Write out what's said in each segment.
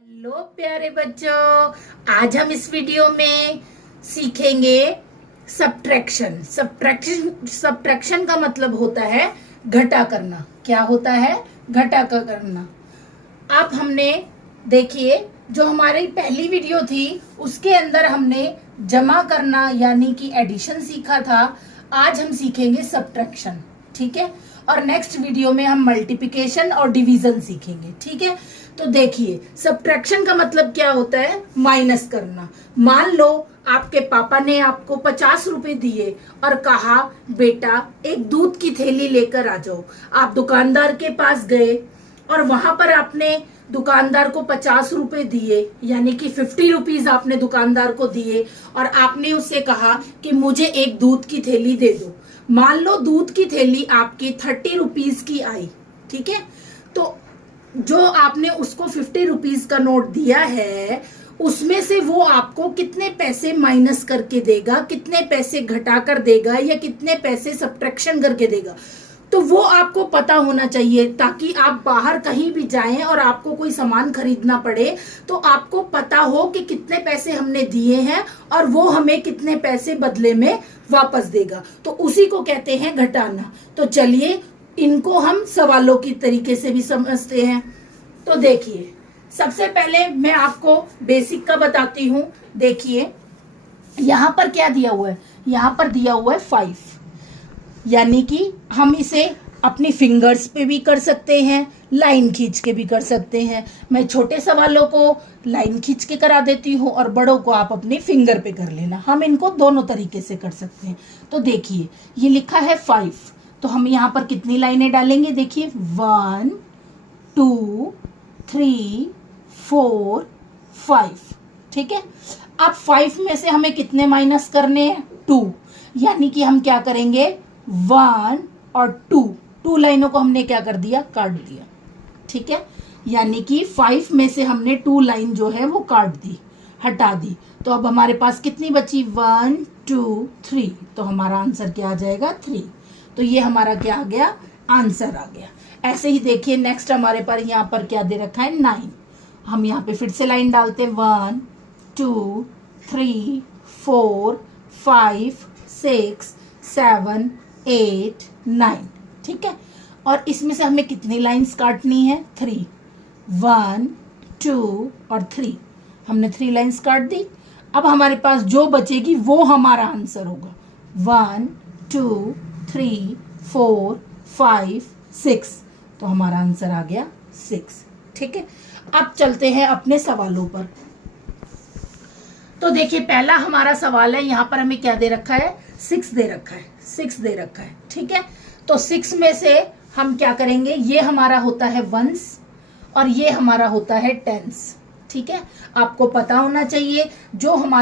Hello प्यारे बच्चों, आज हम इस वीडियो में सीखेंगे सब्ट्रैक्शन। सब्ट्रैक्शन का मतलब होता है घटा करना। क्या होता है? घटा करना। अब हमने देखिए, जो हमारी पहली वीडियो थी उसके अंदर हमने जमा करना यानी कि एडिशन सीखा था। आज हम सीखेंगे सब्ट्रैक्शन, ठीक है। और नेक्स्ट वीडियो में हम मल्टीप्लिकेशन और डिवीजन सीखेंगे, ठीक है। तो देखिए, सब्ट्रैक्शन का मतलब क्या होता है? माइनस करना। मान लो आपके पापा ने आपको 50 रुपए दिए और कहा बेटा एक दूध की थैली लेकर आ जाओ। आप दुकानदार के पास गए और वहां पर आपने दुकानदार को 50 रुपए दिए, यानी कि 50 रुपीज आपने दुकानदार को दिए और आपने उससे कहा कि मुझे एक दूध की थैली दे दो। मान लो दूध की थैली आपकी 30 रुपीज की आई, ठीक है। तो जो आपने उसको 50 रुपीज का नोट दिया है, उसमें से वो आपको कितने पैसे माइनस करके देगा, कितने पैसे घटा कर देगा या कितने पैसे सब्ट्रैक्शन करके देगा, तो वो आपको पता होना चाहिए, ताकि आप बाहर कहीं भी जाएं और आपको कोई सामान खरीदना पड़े तो आपको पता हो कि कितने पैसे हमने दिए हैं और वो हमें कितने पैसे बदले में वापस देगा। तो उसी को कहते हैं घटाना। तो चलिए इनको हम सवालों की तरीके से भी समझते हैं। तो देखिए, सबसे पहले मैं आपको बेसिक का बताती हूँ। देखिए यहाँ पर क्या दिया हुआ है? यहाँ पर दिया हुआ है 5, यानी कि हम इसे अपनी फिंगर्स पे भी कर सकते हैं, लाइन खींच के भी कर सकते हैं। मैं छोटे सवालों को लाइन खींच के करा देती हूँ और बड़ों को आप अपनी फिंगर पे कर लेना। हम इनको दोनों तरीके से कर सकते हैं। तो देखिए ये लिखा है 5, तो हम यहाँ पर कितनी लाइनें डालेंगे? देखिए 1 2 3 4 5, ठीक है। अब 5 में से हमें कितने माइनस करने हैं? 2, यानी कि हम क्या करेंगे? 1 और 2 लाइनों को हमने क्या कर दिया? काट दिया, ठीक है। यानी कि 5 में से हमने 2 लाइन जो है वो काट दी, हटा दी। तो अब हमारे पास कितनी बची? 1 2 3। तो हमारा आंसर क्या आ जाएगा? 3। तो ये हमारा क्या आ गया? आंसर आ गया। ऐसे ही देखिए नेक्स्ट हमारे पास यहाँ पर क्या दे रखा है? 9। हम यहाँ पे फिर से लाइन डालते हैं 1 2 3 4 5 6 7 8 9, ठीक है। और इसमें से हमें कितनी लाइंस काटनी है? 3। 1 2 और 3, हमने 3 लाइंस काट दी। अब हमारे पास जो बचेगी वो हमारा आंसर होगा। 1 2 3 4 5 6, तो हमारा आंसर आ गया 6, ठीक है। अब चलते हैं अपने सवालों पर। तो देखिए पहला हमारा सवाल है, यहाँ पर हमें क्या दे रखा है? 6 दे रखा है, 6 दे रखा है, ठीक है। तो 6 में से हम क्या करेंगे? ये हमारा होता है वंस और ये हमारा होता है टेंस, ठीक है। आपको पता होना चाहिए जो हम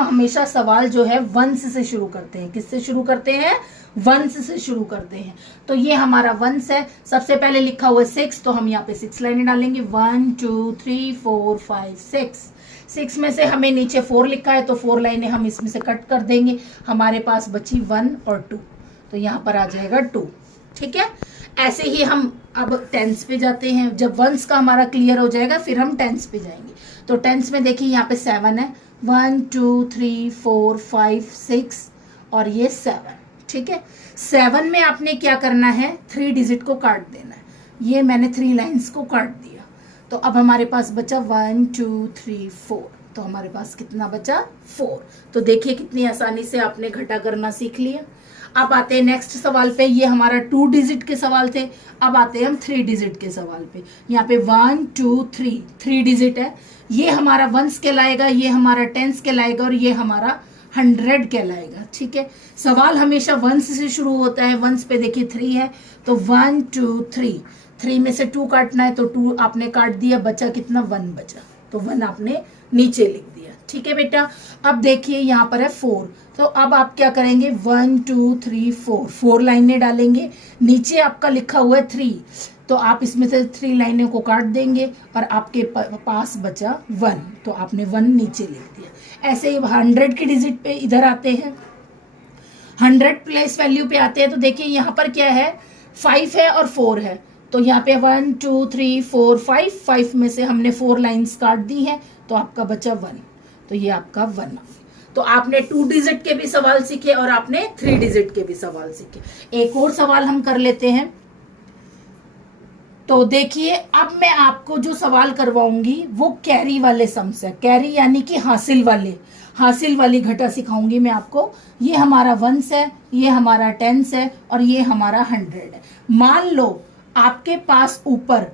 हमेशा सवाल जो है वंस से शुरू करते हैं। किससे शुरू करते हैं? वंस से शुरू करते हैं। तो ये हमारा वंस है। सबसे पहले लिखा हुआ है 6, तो हम यहाँ पे 6 लाइनें डालेंगे। 1 2 3 4 5 6। 6 में से हमें नीचे 4 लिखा है, तो 4 लाइनें हम इसमें से कट कर देंगे। हमारे पास बची 1 और 2, तो यहाँ पर आ जाएगा 2, ठीक है। ऐसे ही हम अब टेंस पे जाते हैं। जब वंस का हमारा क्लियर हो जाएगा फिर हम टेंस पे जाएंगे। तो टेंस में देखिए यहाँ पे 7 है। 1 2 3 4 5 6 और ये 7, ठीक है। 7 में आपने क्या करना है? 3 डिजिट को काट देना है। ये मैंने 3 लाइन्स को काट दिया। तो अब हमारे पास बचा 1 2 3 4, तो हमारे पास कितना बचा? 4। तो देखिए कितनी आसानी से आपने घटा करना सीख लिया। अब आते हैं नेक्स्ट सवाल पे। ये हमारा 2 डिजिट के सवाल थे। अब आते हैं हम 3 डिजिट के सवाल पे। यहाँ पे 1 2 3 डिजिट है। ये हमारा वंस कहलाएगा, ये हमारा टेंस कहलाएगा और ये हमारा 100 कहलाएगा, ठीक है। सवाल हमेशा वंस से शुरू होता है। वंस पे देखिए 3 है, तो 1 2 3 में से 2 काटना है, तो 2 आपने काट दिया। बचा कितना? 1 बचा, तो 1 आपने नीचे लिख दिया, ठीक है बेटा। अब देखिए यहाँ पर है 4, तो अब आप क्या करेंगे? 1 2 3 4 लाइनें डालेंगे। नीचे आपका लिखा हुआ है 3, तो आप इसमें से 3 लाइनें को काट देंगे और आपके पास बचा 1, तो आपने 1 नीचे लिख दिया। ऐसे ही 100 के डिजिट पे इधर आते हैं, 100 प्लेस वैल्यू पे आते हैं। तो देखिए यहाँ पर क्या है? 5 है और 4 है, तो यहाँ पे 1 2 3 4 5, 5 में से हमने 4 लाइंस काट दी है, तो आपका बचा 1। तो ये आपका 1। तो आपने 2 डिजिट के भी सवाल सीखे और आपने 3 डिजिट के भी सवाल सीखे। एक और सवाल हम कर लेते हैं। तो देखिए, अब मैं आपको जो सवाल करवाऊंगी वो कैरी वाले सम्स है। कैरी यानी कि हासिल वाली घटा सिखाऊंगी मैं आपको। ये हमारा वंस है, ये हमारा टेंस है और ये हमारा 100 है। मान लो आपके पास ऊपर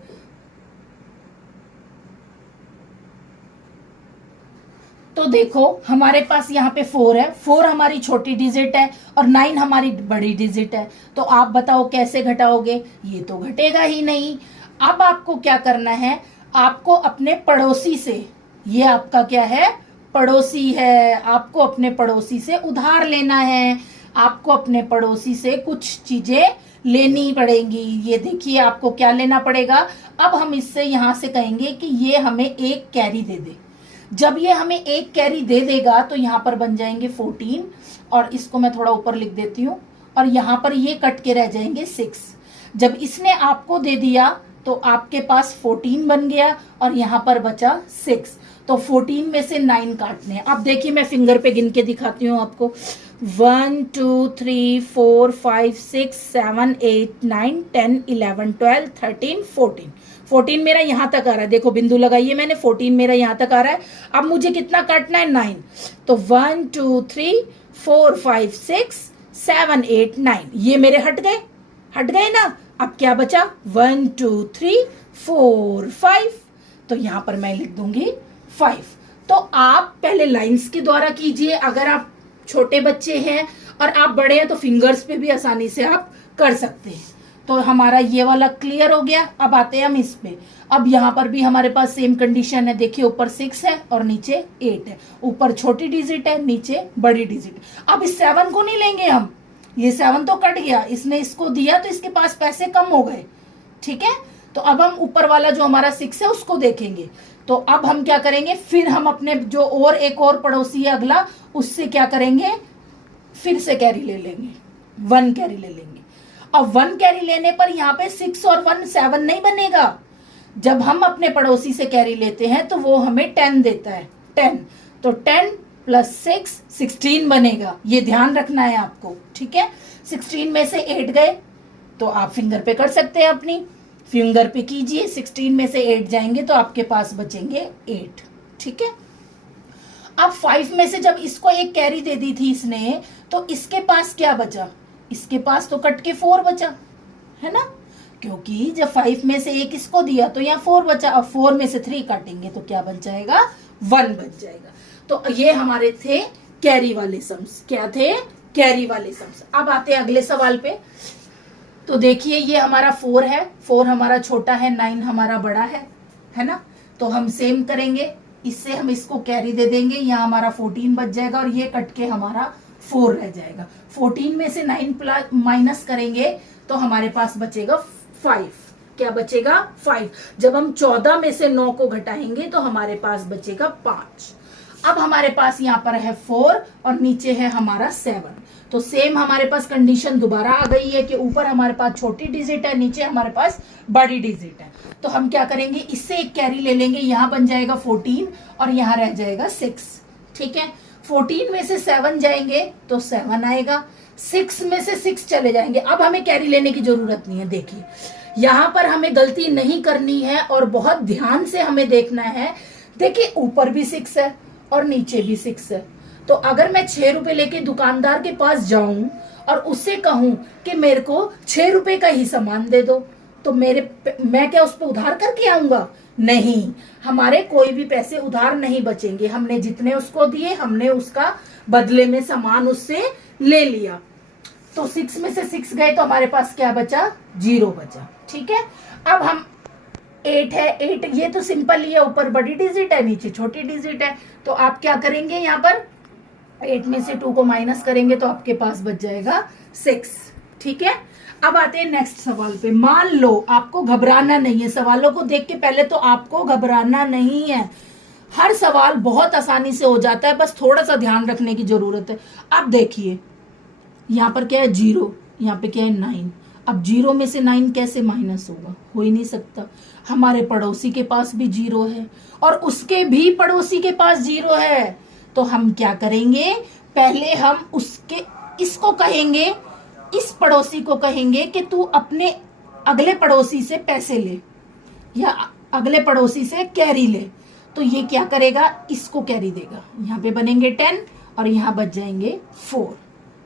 तो देखो हमारे पास यहाँ पे 4 है, 4 हमारी छोटी डिजिट है और 9 हमारी बड़ी डिजिट है। तो आप बताओ कैसे घटाओगे? ये तो घटेगा ही नहीं। अब आपको क्या करना है, आपको अपने पड़ोसी से, ये आपका क्या है, पड़ोसी है, आपको अपने पड़ोसी से उधार लेना है। आपको अपने पड़ोसी से कुछ चीजें लेनी पड़ेंगी। ये देखिए आपको क्या लेना पड़ेगा। अब हम इससे यहां से कहेंगे कि ये हमें एक कैरी दे दे। जब ये हमें एक कैरी दे देगा तो यहाँ पर बन जाएंगे 14 और इसको मैं थोड़ा ऊपर लिख देती हूँ और यहाँ पर ये कट के रह जाएंगे 6। जब इसने आपको दे दिया तो आपके पास 14 बन गया और यहाँ पर बचा 6। तो 14 में से 9 काटने हैं। अब देखिए मैं फिंगर पे गिन के दिखाती हूँ आपको। 1 2 3 4 5 6 7 8 9 10 11 12 13 14। 14 मेरा यहां तक आ रहा है, देखो बिंदु लगाइए मैंने, 14 मेरा यहां तक आ रहा है। अब मुझे कितना काटना है? 9। तो 1 2 3 4 5 6 7 8 9 ये मेरे हट गए ना। अब क्या बचा? 1 2 3 4 5। तो यहां पर मैं लिख दूंगी 5। तो आप पहले लाइंस के द्वारा कीजिए, अगर आप छोटे बच्चे हैं, और आप बड़े हैं तो फिंगर्स पे भी आसानी से आप कर सकते हैं। तो हमारा ये वाला क्लियर हो गया। अब आते हैं हम इस पे। अब यहाँ पर भी हमारे पास सेम कंडीशन है। देखिए ऊपर 6 है और नीचे 8 है। ऊपर छोटी डिजिट है, नीचे बड़ी डिजिट। अब इस 7 को नहीं लेंगे हम, ये 7 तो कट गया, इसने इसको दिया तो इसके पास पैसे कम हो गए, ठीक है। तो अब हम ऊपर वाला जो हमारा 6 है उसको देखेंगे। तो अब हम क्या करेंगे, फिर हम अपने जो और एक और पड़ोसी है अगला, उससे क्या करेंगे, फिर से कैरी ले लेंगे, 1 कैरी ले लेंगे। अब 1 कैरी लेने पर यहाँ पे 6 और 1 7 नहीं बनेगा। जब हम अपने पड़ोसी से कैरी लेते हैं तो वो हमें 10 देता है, 10। तो 10 प्लस 6 16 बनेगा। ये ध्यान रखना है आपको, ठीक है। 16 में से 8 गए तो आप फिंगर पे कर सकते हैं, अपनी फिंगर पे कीजिए। 16 में से 8 जाएंगे तो आपके पास बचेंगे 8, ठीक है। अब 5 में से जब इसको एक कैरी दे दी थी इसने, तो इसके पास क्या बचा? इसके पास तो कट के 4 बचा, है ना, क्योंकि जब 5 में से एक इसको दिया तो यहाँ 4 बचा। अब 4 में से 3 काटेंगे तो क्या बन जाएगा? 1 बच जाएगा। तो ये हमारे थे कैरी वाले सम्स। क्या थे? कैरी वाले सम्स। अब आते हैं अगले सवाल पे। तो देखिए ये हमारा 4 है, 4 हमारा छोटा है, 9 हमारा बड़ा है ना। तो हम सेम करेंगे, इससे हम इसको कैरी दे देंगे, यहाँ हमारा 14 बच जाएगा और ये कट के हमारा 4 रह जाएगा। 14 में से 9 माइनस करेंगे तो हमारे पास बचेगा 5। क्या बचेगा? 5। जब हम 14 में से 9 को घटाएंगे तो हमारे पास बचेगा 5। अब हमारे पास यहाँ पर है 4 और नीचे है हमारा 7। तो सेम हमारे पास कंडीशन दोबारा आ गई है कि ऊपर हमारे पास छोटी डिजिट है, नीचे हमारे पास बड़ी डिजिट है। तो हम क्या करेंगे, इससे एक कैरी ले लेंगे, यहाँ बन जाएगा 14 और यहाँ रह जाएगा 6, ठीक है। 14 में से 7 जाएंगे तो 7 आएगा, 6 में से 6 चले जाएंगे। अब हमें कैरी लेने की जरूरत नहीं है। देखिए यहाँ पर हमें गलती नहीं करनी है और बहुत ध्यान से हमें देखना है। देखिए ऊपर भी 6 है और नीचे भी 6 है। तो अगर मैं 6 रुपए लेके दुकानदार के पास जाऊं और उससे कहूं कि मेरे को 6 रुपए का ही सामान दे दो, तो मैं क्या उस पर उधार करके आऊंगा? नहीं, हमारे कोई भी पैसे उधार नहीं बचेंगे। हमने जितने उसको दिए, हमने उसका बदले में सामान उससे ले लिया। तो 6 में से 6 गए तो हमारे पास क्या बचा? 0 बचा, ठीक है। अब हम 8 है, 8 ये तो सिंपल ही है, ऊपर बड़ी डिजिट है, नीचे छोटी डिजिट है। तो आप क्या करेंगे, यहाँ पर 8 में से 2 को माइनस करेंगे तो आपके पास बच जाएगा 6, ठीक है। अब आते हैं नेक्स्ट सवाल पे। मान लो आपको घबराना नहीं है, सवालों को देख के पहले तो आपको घबराना नहीं है। हर सवाल बहुत आसानी से हो जाता है, बस थोड़ा सा ध्यान रखने की जरूरत है। अब देखिए यहाँ पर क्या है? 0, यहाँ पे क्या है? 9। अब 0 में से 9 कैसे माइनस होगा, हो ही नहीं सकता। हमारे पड़ोसी के पास भी 0 है और उसके भी पड़ोसी के पास 0 है। तो हम क्या करेंगे, पहले हम उसके इसको कहेंगे, इस पड़ोसी को कहेंगे कि तू अपने अगले पड़ोसी से पैसे ले या अगले पड़ोसी से कैरी ले। तो ये क्या करेगा, इसको कैरी देगा। यहाँ पे बनेंगे 10 और यहाँ बच जाएंगे 4।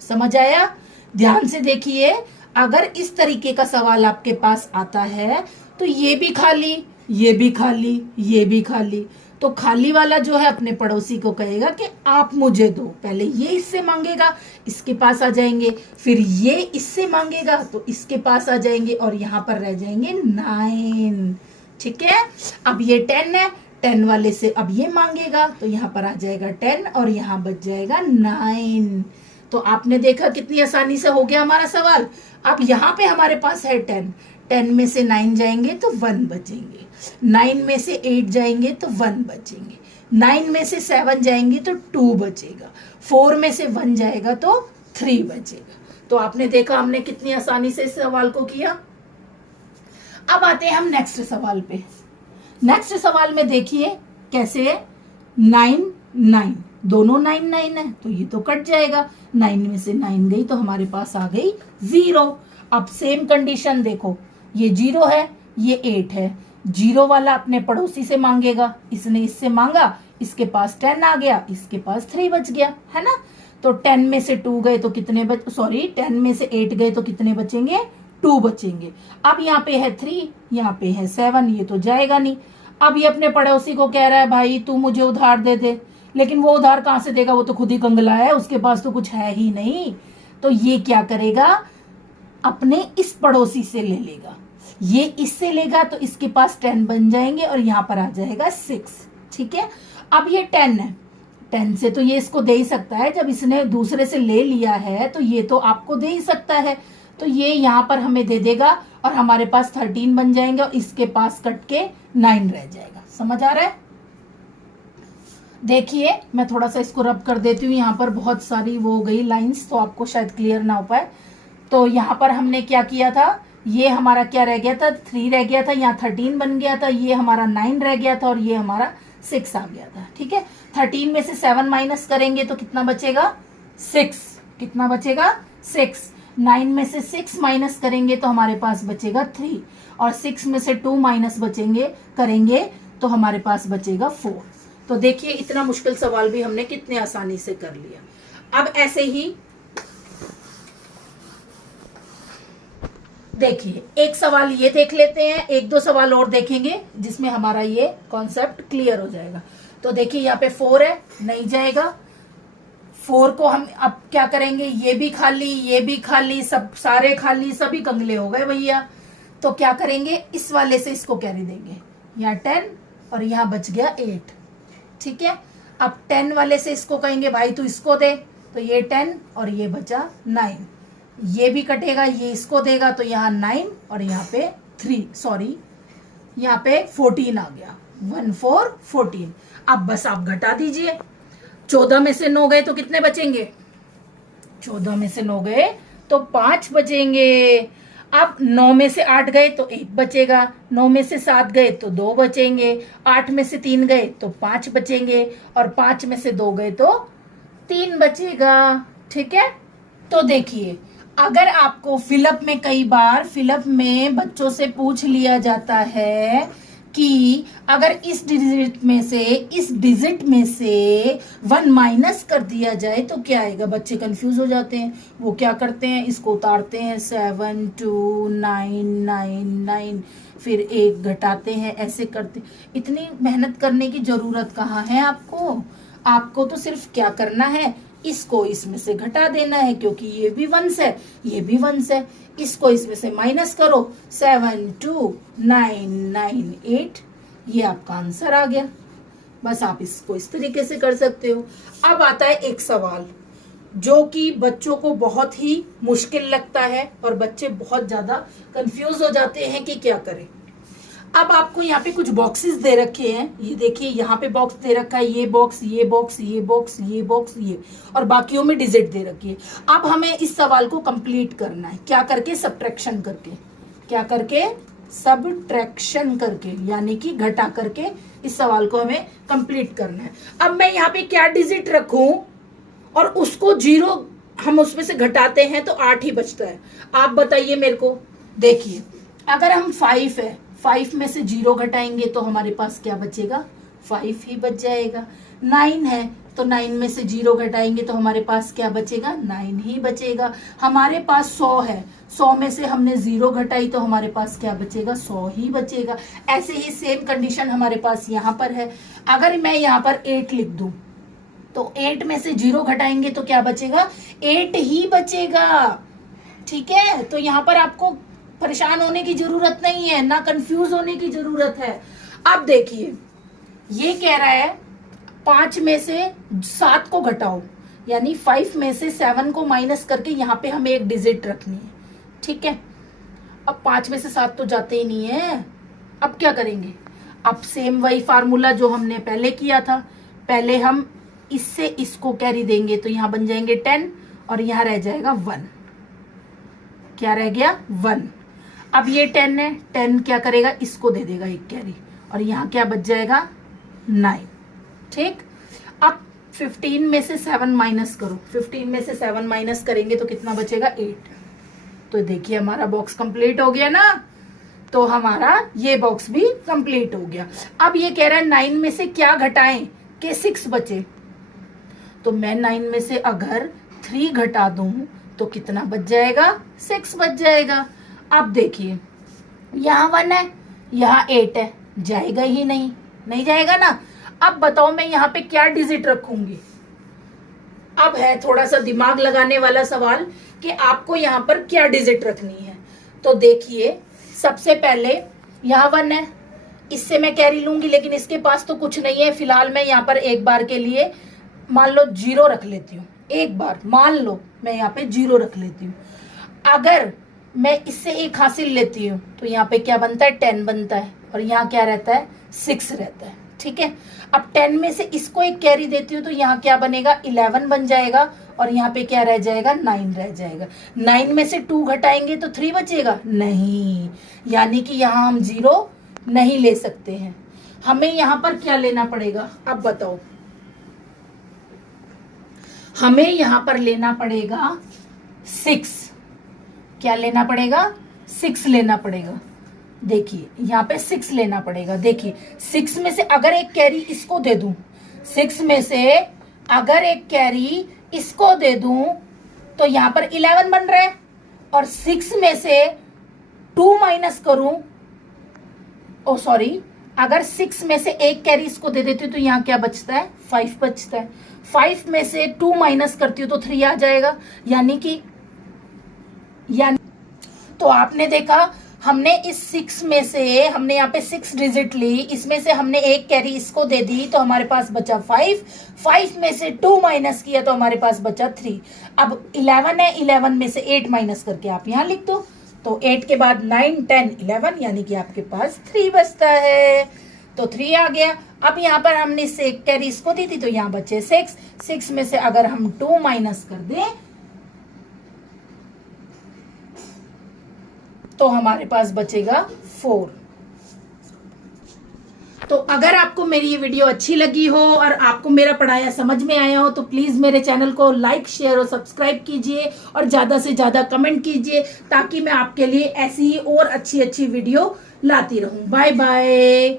समझ आया? ध्यान से देखिए, अगर इस तरीके का सवाल आपके पास आता है तो ये भी खाली, ये भी खाली, ये भी खाली, तो खाली वाला जो है अपने पड़ोसी को कहेगा कि आप मुझे दो। पहले ये इससे मांगेगा, इसके पास आ जाएंगे, फिर ये इससे मांगेगा तो इसके पास आ जाएंगे और यहाँ पर रह जाएंगे 9। ठीक है, अब ये 10 है, 10 वाले से अब ये मांगेगा तो यहाँ पर आ जाएगा 10 और यहाँ बच जाएगा 9। तो आपने देखा कितनी आसानी से हो गया हमारा सवाल। अब यहाँ पे हमारे पास है 10, 10 में से 9 जाएंगे तो 1 बचेंगे, 9 में से 8 जाएंगे तो 1 बचेंगे, 9 में से 7 जाएंगे तो 2 बचेगा, 4 में से 1 जाएगा तो 3 बचेगा। तो आपने देखा हमने कितनी आसानी से इस सवाल को किया। अब आते हैं हम नेक्स्ट सवाल पे। नेक्स्ट सवाल में देखिए कैसे है, 9 9 दोनों 9 9 है तो ये तो कट जाएगा, 9 में से 9 गई तो हमारे पास आ गई 0। अब सेम कंडीशन देखो, ये 0 है, ये 8 है, 0 वाला अपने पड़ोसी से मांगेगा, इसने इससे मांगा, इसके पास 10 आ गया, इसके पास 3 बच गया, है ना। तो 10 में से 2 गए तो कितने 10 में से 8 गए तो कितने बचेंगे, 2 बचेंगे। अब यहाँ पे है 3, यहाँ पे है 7, ये तो जाएगा नहीं। अब ये अपने पड़ोसी को कह रहा है भाई तू मुझे उधार दे दे, लेकिन वो उधार कहाँ से देगा, वो तो खुद ही कंगला है, उसके पास तो कुछ है ही नहीं। तो ये क्या करेगा, अपने इस पड़ोसी से ले लेगा, ये इससे लेगा तो इसके पास 10 बन जाएंगे और यहाँ पर आ जाएगा 6। ठीक है, अब ये 10 है, 10 से तो ये इसको दे ही सकता है, जब इसने दूसरे से ले लिया है तो ये तो आपको दे ही सकता है, तो ये यहाँ पर हमें दे देगा और हमारे पास 13 बन जाएंगे और इसके पास कट के 9 रह जाएगा। समझ आ रहा है? देखिए मैं थोड़ा सा इसको रब कर देती हूँ, यहाँ पर बहुत सारी वो हो गई लाइंस तो आपको शायद क्लियर ना हो पाए। तो यहाँ पर हमने क्या किया था, ये हमारा क्या रह गया था, 3 रह गया था, यहाँ 13 बन गया था, ये हमारा 9 रह गया था और ये हमारा 6 आ गया था। ठीक है, 13 में से 7 माइनस करेंगे तो कितना बचेगा, 6। कितना बचेगा, 6। 9 में से 6 माइनस करेंगे तो हमारे पास बचेगा 3 और 6 में से 2 माइनस करेंगे तो हमारे पास बचेगा 4। तो देखिए इतना मुश्किल सवाल भी हमने कितने आसानी से कर लिया। अब ऐसे ही देखिए एक सवाल ये देख लेते हैं, 1-2 सवाल और देखेंगे जिसमें हमारा ये कॉन्सेप्ट क्लियर हो जाएगा। तो देखिए यहाँ पे 4 है, नहीं जाएगा, 4 को हम अब क्या करेंगे, ये भी खाली, ये भी खाली, सब सारे खाली, सभी कंगले हो गए भैया। तो क्या करेंगे, इस वाले से इसको कैरी देंगे, यहाँ 10 और यहाँ बच गया 8। ठीक है, अब 10 वाले से इसको कहेंगे भाई तू इसको दे, तो ये 10 और ये बचा 9, ये भी कटेगा, ये इसको देगा तो यहाँ 9 और यहाँ पे 3 यहाँ पे 14 आ गया, 1 4 14। अब बस आप घटा दीजिए, 14 में से 9 गए तो कितने बचेंगे, 14 में से 9 गए तो 5 बचेंगे। अब 9 में से 8 गए तो 1 बचेगा, 9 में से 7 गए तो 2 बचेंगे, 8 में से 3 गए तो 5 बचेंगे और 5 में से 2 गए तो 3 बचेगा। ठीक है, तो देखिए अगर आपको फिलअप में, कई बार फिलअप में बच्चों से पूछ लिया जाता है कि अगर इस डिजिट में से 1 माइनस कर दिया जाए तो क्या आएगा, बच्चे कंफ्यूज हो जाते हैं। वो क्या करते हैं, इसको उतारते हैं, 7 2 9 9 9, फिर 1 घटाते हैं, ऐसे करते। इतनी मेहनत करने की जरूरत कहाँ है आपको, आपको तो सिर्फ क्या करना है, इसको इसमें से घटा देना है, क्योंकि ये भी 1 है, ये भी 1 है, इसको इसमें से माइनस करो, 7 2 9 9 8, ये आपका आंसर आ गया। बस आप इसको इस तरीके से कर सकते हो। अब आता है एक सवाल जो कि बच्चों को बहुत ही मुश्किल लगता है और बच्चे बहुत ज्यादा कंफ्यूज हो जाते हैं कि क्या करें। अब आपको यहाँ पे कुछ बॉक्सेस दे रखे हैं, ये देखिए यहाँ पे बॉक्स दे रखा है, ये बॉक्स, ये बॉक्स, ये बॉक्स, ये बॉक्स, ये, और बाकियों में डिजिट दे रखी है। अब हमें इस सवाल को कंप्लीट करना है, क्या करके? सब्ट्रैक्शन करके। क्या करके? सब्ट्रैक्शन करके, यानी कि घटा करके इस सवाल को हमें कंप्लीट करना है। अब मैं यहाँ पे क्या डिजिट रखूं और उसको 0 हम उसमें से घटाते हैं तो 8 ही बचता है। आप बताइए मेरे को। देखिए अगर हम 5 है, 5 में से 0 घटाएंगे तो हमारे पास क्या बचेगा? 5 ही बच जाएगा। 9 है तो 9 में से 0 घटाएंगे तो हमारे पास क्या बचेगा? 9 ही बचेगा। हमारे पास 100 है, 100 में से हमने 0 घटाई तो हमारे पास क्या बचेगा? 100 ही बचेगा। ऐसे ही सेम कंडीशन हमारे पास यहाँ पर है। अगर मैं यहाँ पर 8 लिख दूं तो 8 में से 0 घटाएंगे तो क्या बचेगा? 8 ही बचेगा। ठीक है, तो यहाँ पर आपको परेशान होने की जरूरत नहीं है, ना कंफ्यूज होने की जरूरत है। अब देखिए ये कह रहा है 5 में से 7 को घटाओ, यानी 5 में से 7 को माइनस करके यहाँ पे हमें एक डिजिट रखनी है। ठीक है, अब 5 में से 7 तो जाते ही नहीं है। अब क्या करेंगे? अब सेम वही फार्मूला जो हमने पहले किया था, पहले हम इससे इसको कैरी देंगे तो यहाँ बन जाएंगे 10 और यहाँ रह जाएगा 1। क्या रह गया? 1। अब ये 10 है, 10 क्या करेगा? इसको दे देगा एक कैरी और यहाँ क्या बच जाएगा? 9। ठीक, अब 15 में से 7 माइनस करो, 15 में से 7 माइनस करेंगे तो कितना बचेगा? 8। तो देखिए हमारा बॉक्स कंप्लीट हो गया ना, तो हमारा ये बॉक्स भी कंप्लीट हो गया। अब ये कह रहा है 9 में से क्या घटाएं कि 6 बचे, तो मैं 9 में से अगर 3 घटा दूं तो कितना बच जाएगा? 6 बच जाएगा। अब देखिए यहाँ 1 है, यहाँ 8 है, जाएगा ही नहीं, नहीं जाएगा ना। अब बताओ मैं यहाँ पे क्या डिजिट रखूंगी? अब है थोड़ा सा दिमाग लगाने वाला सवाल कि आपको यहाँ पर क्या डिजिट रखनी है। तो देखिए सबसे पहले यहाँ 1 है, इससे मैं कैरी लूंगी, लेकिन इसके पास तो कुछ नहीं है। फिलहाल मैं यहाँ पर एक बार के लिए मान लो 0 रख लेती हूँ। एक बार मान लो मैं यहाँ पे 0 रख लेती हूँ। अगर मैं इससे 1 हासिल लेती हूँ तो यहाँ पे क्या बनता है? 10 बनता है और यहाँ क्या रहता है? 6 रहता है। ठीक है, अब 10 में से इसको एक कैरी देती हूँ तो यहाँ क्या बनेगा? 11 बन जाएगा और यहाँ पे क्या रह जाएगा? 9 रह जाएगा। 9 में से 2 घटाएंगे तो 3 बचेगा? नहीं, यानी कि यहाँ हम 0 नहीं ले सकते हैं। हमें यहाँ पर क्या लेना पड़ेगा? अब बताओ। हमें यहाँ पर लेना पड़ेगा 6। क्या लेना पड़ेगा? 6 लेना पड़ेगा। देखिए यहाँ पे 6 लेना पड़ेगा। देखिए 6 में से अगर एक कैरी इसको दे दूं, 6 में से अगर एक कैरी इसको दे दूं तो यहाँ पर 11 बन रहा है, और 6 में से 2 माइनस करूं, ओ सॉरी, अगर 6 में से एक कैरी इसको दे देती हूँ तो यहाँ क्या बचता है? 5 बचता है। 5 में से 2 माइनस करती हूँ तो 3 आ जाएगा, यानी तो आपने देखा हमने इस 6 में से हमने यहाँ पे 6 डिजिट ली, इसमें से हमने एक कैरी इसको दे दी तो हमारे पास बचा 5। 5 में से 2 माइनस किया तो हमारे पास बचा 3। अब 11 है, 11 में से 8 माइनस करके आप यहाँ लिख दो, तो 8 के बाद 9, 10, 11, यानी कि आपके पास 3 बचता है। तो 3 आ गया। अब यहाँ पर हमने इससे एक कैरी इसको दी थी तो यहाँ बचे 6। 6 में से अगर हम 2 माइनस कर दें तो हमारे पास बचेगा 4। तो अगर आपको मेरी ये वीडियो अच्छी लगी हो और आपको मेरा पढ़ाया समझ में आया हो तो प्लीज मेरे चैनल को लाइक, शेयर और सब्सक्राइब कीजिए और ज्यादा से ज्यादा कमेंट कीजिए, ताकि मैं आपके लिए ऐसी ही और अच्छी अच्छी वीडियो लाती रहूं। Bye bye.